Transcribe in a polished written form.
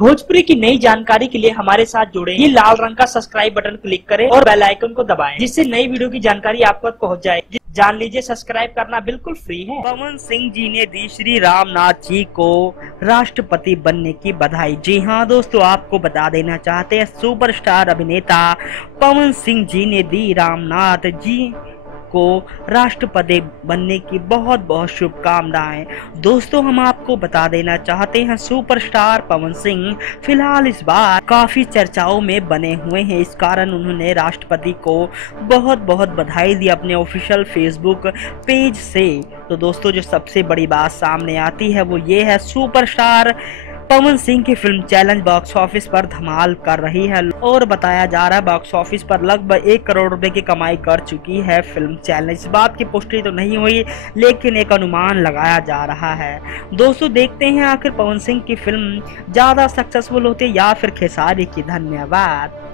भोजपुरी की नई जानकारी के लिए हमारे साथ जुड़े। ये लाल रंग का सब्सक्राइब बटन क्लिक करें और बेल आइकन को दबाएं, जिससे नई वीडियो की जानकारी आप तक पहुंच जाए। जान लीजिए, सब्सक्राइब करना बिल्कुल फ्री है। पवन सिंह जी ने दी श्री रामनाथ जी को राष्ट्रपति बनने की बधाई। जी हाँ दोस्तों, आपको बता देना चाहते हैं, सुपरस्टार अभिनेता पवन सिंह जी ने दी रामनाथ जी को राष्ट्रपति बनने की बहुत बहुत शुभकामनाएं। दोस्तों, हम आपको बता देना चाहते हैं, सुपरस्टार पवन सिंह फिलहाल इस बार काफी चर्चाओं में बने हुए हैं। इस कारण उन्होंने राष्ट्रपति को बहुत बहुत बधाई दी अपने ऑफिशियल फेसबुक पेज से। तो दोस्तों, जो सबसे बड़ी बात सामने आती है वो ये है, सुपरस्टार पवन सिंह की फिल्म चैलेंज बॉक्स ऑफिस पर धमाल कर रही है और बताया जा रहा है बॉक्स ऑफिस पर लगभग 1 करोड़ रुपए की कमाई कर चुकी है फिल्म चैलेंज। इस बात की पुष्टि तो नहीं हुई, लेकिन एक अनुमान लगाया जा रहा है। दोस्तों, देखते हैं आखिर पवन सिंह की फिल्म ज्यादा सक्सेसफुल होती है या फिर खेसारी की। धन्यवाद।